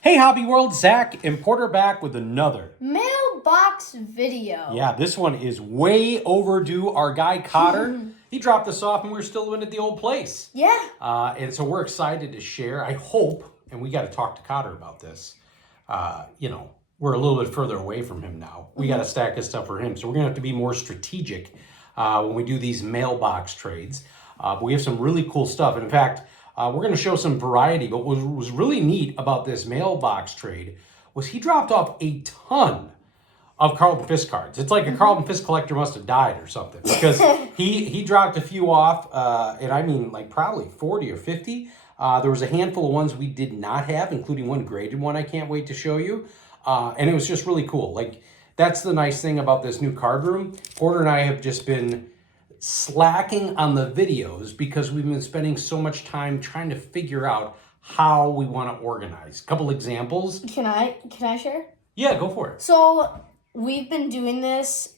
Hey Hobby World, Zach and Porter back with another Mailbox video. Yeah, this one is way overdue. Our guy Cotter, he dropped this off and we're still living at the old place. Yeah. And so we're excited to share. I hope, and we got to talk to Cotter about this. We're a little bit further away from him now. We got to stack his stuff for him. So we're going to have to be more strategic when we do these mailbox trades. But we have some really cool stuff. And in fact, we're going to show some variety. But what was really neat about this mailbox trade was he dropped off a ton of Carlton Fisk cards. It's like a Carlton Fisk collector must have died or something, because he dropped a few off, and I mean like probably 40 or 50. There was a handful of ones we did not have, including one graded one I can't wait to show you. And it was just really cool. Like, that's the nice thing about this new card room. Porter and I have just been slacking on the videos because we've been spending so much time trying to figure out how we want to organize. A couple examples. Can I share? Yeah, go for it. So we've been doing this.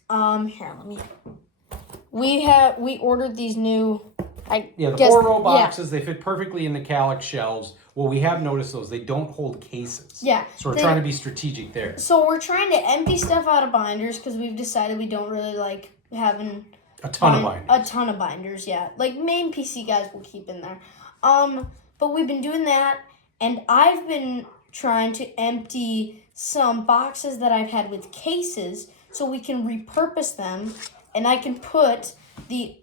We ordered these new. The 4-row boxes. They fit perfectly in the Calyx shelves. Well, we have noticed those. They don't hold cases. Yeah. So we're trying to be strategic there. So we're trying to empty stuff out of binders because we've decided we don't really like having a ton of binders. A ton of binders, yeah. Like, main PC guys will keep in there. But we've been doing that, and I've been trying to empty some boxes that I've had with cases so we can repurpose them, and I can put the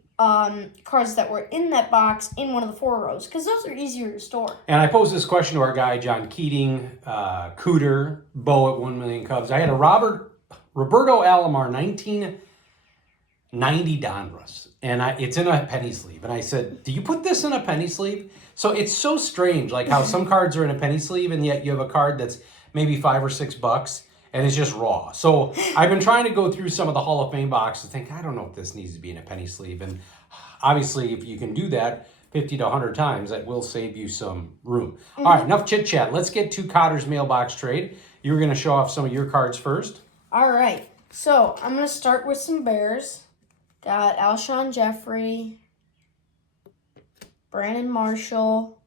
cards that were in that box in one of the 4 rows, because those are easier to store. And I posed this question to our guy, John Keating, Cotter, Bo at 1 Million Cubs. I had a Roberto Alomar 1990 Donruss, and it's in a penny sleeve. And I said, do you put this in a penny sleeve? So it's so strange, like how some cards are in a penny sleeve, and yet you have a card that's maybe $5 or $6, and it's just raw. So I've been trying to go through some of the Hall of Fame boxes, think, I don't know if this needs to be in a penny sleeve. And obviously, if you can do that 50 to 100 times, that will save you some room. All right, enough chit-chat. Let's get to Cotter's mailbox trade. You were going to show off some of your cards first. All right. So I'm going to start with some Bears. Got Alshon Jeffrey, Brandon Marshall,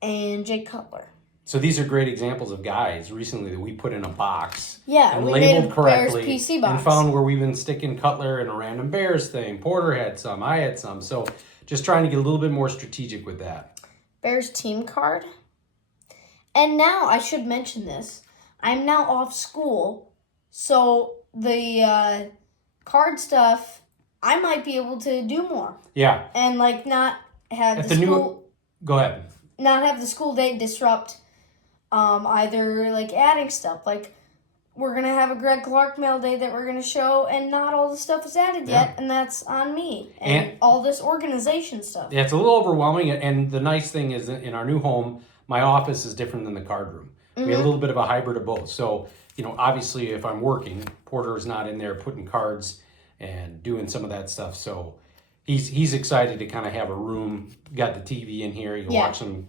and Jake Cutler. So these are great examples of guys recently that we put in a box. Yeah, and we labeled made a correctly Bears PC box. and found where we've been sticking Cutler in a random Bears thing. Porter had some, I had some. So just trying to get a little bit more strategic with that. Bears team card. And now I should mention this. I'm now off school, so the card stuff, I might be able to do more. Yeah. And like not have Go ahead. Not have the school day disrupt either like adding stuff. Like, we're going to have a Greg Clark mail day that we're going to show, and not all the stuff is added yet, and that's on me. And all this organization stuff. Yeah, it's a little overwhelming, and the nice thing is that in our new home, my office is different than the card room. We have a little bit of a hybrid of both. So, obviously if I'm working, Porter is not in there putting cards and doing some of that stuff. So he's excited to kind of have a room, got the TV in here, you can watch some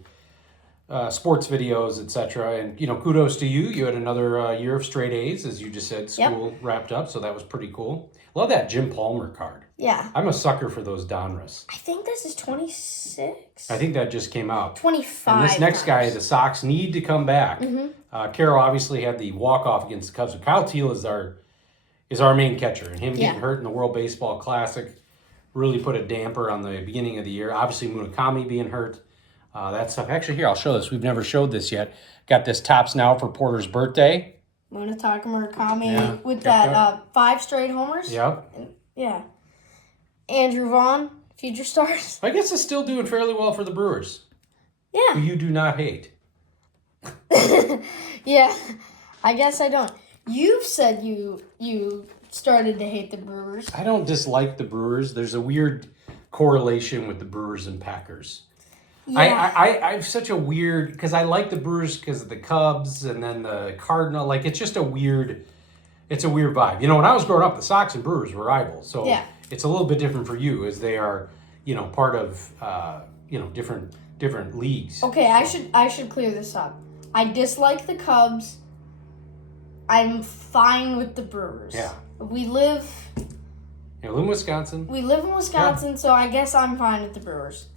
sports videos, etc. And kudos to you. You had another year of straight A's, as you just said. School wrapped up, so that was pretty cool. Love that Jim Palmer card. Yeah. I'm a sucker for those Donruss. I think this is 26. I think that just came out. 25. And this next guy, the Sox need to come back. Carroll obviously had the walk-off against the Cubs. But Kyle Teel is our main catcher, and him getting hurt in the World Baseball Classic really put a damper on the beginning of the year. Obviously, Murakami being hurt. That stuff. Actually, here, I'll show this. We've never showed this yet. Got this Tops Now for Porter's birthday. Munetaka Murakami with that 5 straight homers. Yep. Yeah. Andrew Vaughn, future stars. I guess it's still doing fairly well for the Brewers. Yeah. Who you do not hate. Yeah. I guess I don't. You've said you started to hate the Brewers. I don't dislike the Brewers. There's a weird correlation with the Brewers and Packers. Yeah. I have such a weird, because I like the Brewers because of the Cubs and then the Cardinal. Like, it's just a weird vibe. When I was growing up, the Sox and Brewers were rivals. So it's a little bit different for you, as they are, part of, different leagues. Okay, I should clear this up. I dislike the Cubs. I'm fine with the Brewers. Yeah. We live in Wisconsin. We live in Wisconsin, so I guess I'm fine with the Brewers.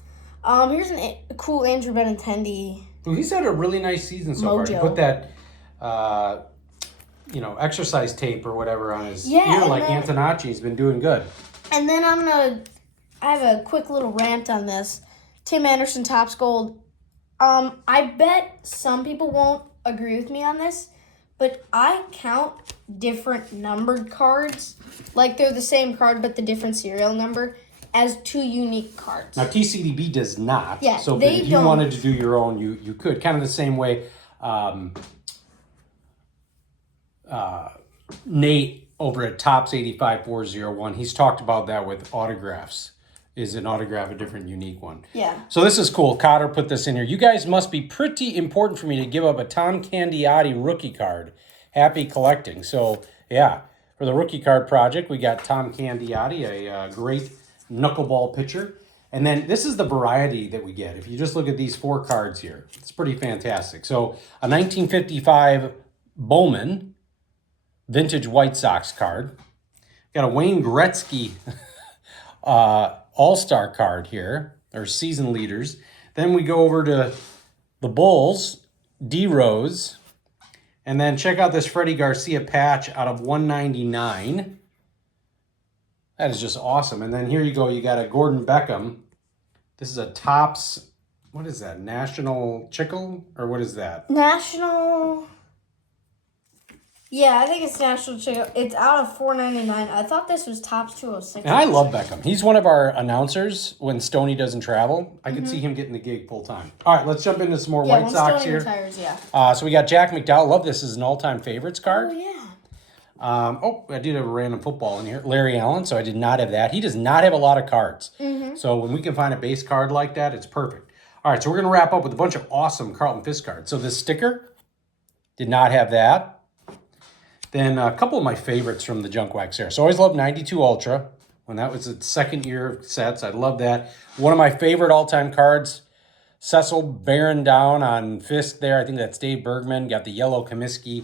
Here's a cool Andrew Benintendi Well, he's had a really nice season so far. He Mojo. put that, exercise tape or whatever on his Yeah, ear and like then- Antonacci's been doing good. And then I have a quick little rant on this. Tim Anderson, Topps Gold. I bet some people won't agree with me on this, but I count different numbered cards, like they're the same card but the different serial number, as 2 unique cards. Now, TCDB does not. Yeah, so they if you don't. wanted to do your own, you could. Kind of the same way Nate over at Tops 85401, he's talked about that with autographs. Is an autograph a different unique one? Yeah. So this is cool. Cotter put this in here. You guys must be pretty important for me to give up a Tom Candiotti rookie card. Happy collecting. So, yeah, for the rookie card project, we got Tom Candiotti, a great knuckleball pitcher. And then this is the variety that we get. If you just look at these 4 cards here, it's pretty fantastic. So, a 1955 Bowman vintage White Sox card. Got a Wayne Gretzky All-Star card here, or season leaders. Then we go over to the Bulls, D-Rose, and then check out this Freddie Garcia patch out of 199. That is just awesome. And then here you go, you got a Gordon Beckham. This is a Topps, what is that, National Chickle, or what is that? National. Yeah, I think it's National Chicken. It's out of $4.99. I thought this was Topps 206. And I love Beckham. He's one of our announcers when Stoney doesn't travel. I could see him getting the gig full time. All right, let's jump into some more White when Sox Stoney here. retires, yeah. So we got Jack McDowell. Love this as an all-time favorites card. Oh, yeah. I did have a random football in here. Larry Allen, so I did not have that. He does not have a lot of cards. So when we can find a base card like that, it's perfect. All right, so we're going to wrap up with a bunch of awesome Carlton Fisk cards. So this sticker, did not have that. Then a couple of my favorites from the Junk Wax era. So I always loved 92 Ultra. When that was its second year of sets, I love that. One of my favorite all-time cards, Cecil bearing down on Fisk there. I think that's Dave Bergman. Got the yellow Comiskey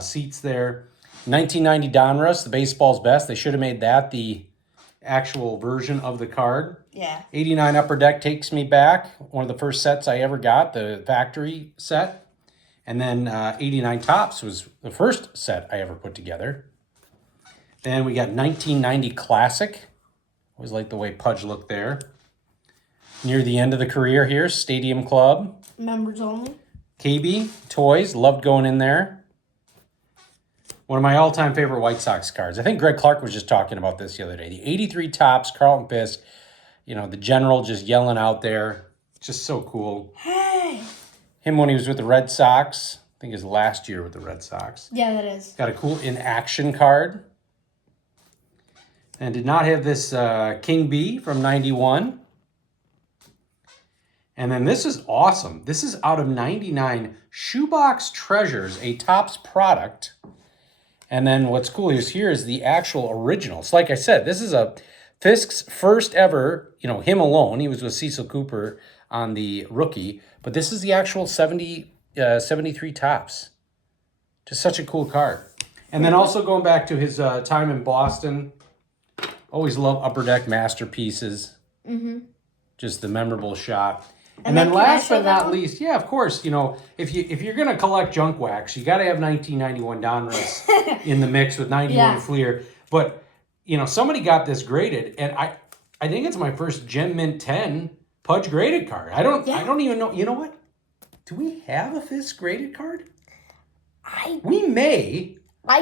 seats there. 1990 Donruss, the baseball's best. They should have made that the actual version of the card. Yeah. 89 Upper Deck takes me back. One of the first sets I ever got, the factory set. And then 89 Topps was the first set I ever put together. Then we got 1990 Classic. Always like the way Pudge looked there. Near the end of the career here, Stadium Club. Members only. KB, Toys, loved going in there. One of my all-time favorite White Sox cards. I think Greg Clark was just talking about this the other day. The 83 Topps, Carlton Fisk. You know, the general just yelling out there. Just so cool. Hey! Him when he was with the Red Sox. I think his last year with the Red Sox. Yeah, that is. Got a cool in-action card. And did not have this King B from 91. And then this is awesome. This is out of 99 Shoebox Treasures, a Topps product. And then what's cool here is the actual original. So like I said, this is a Fisk's first ever, him alone. He was with Cecil Cooper on the rookie. But this is the actual 73 Topps. Just such a cool card. And then also going back to his time in Boston. Always love Upper Deck masterpieces. Mm-hmm. Just the memorable shot. And then last but not least, yeah, of course, if you're gonna collect junk wax, you got to have 1991 Donruss in the mix with 91 Fleer. But somebody got this graded, and I think it's my first Gem Mint 10 Pudge graded card. I don't even know. You know what? Do we have a Fisk graded card? We may.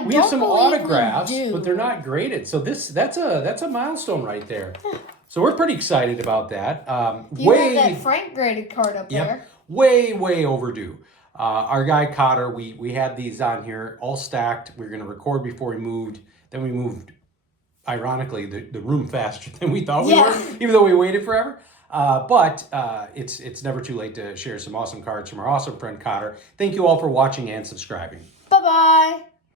We have some autographs, but they're not graded. So that's a milestone right there. So we're pretty excited about that. You have that Frank graded card up there. Way overdue. Our guy Cotter, we had these on here all stacked. We were going to record before we moved. Then we moved, ironically, the room faster than we thought we were, even though we waited forever. But it's never too late to share some awesome cards from our awesome friend Cotter. Thank you all for watching and subscribing. Bye-bye.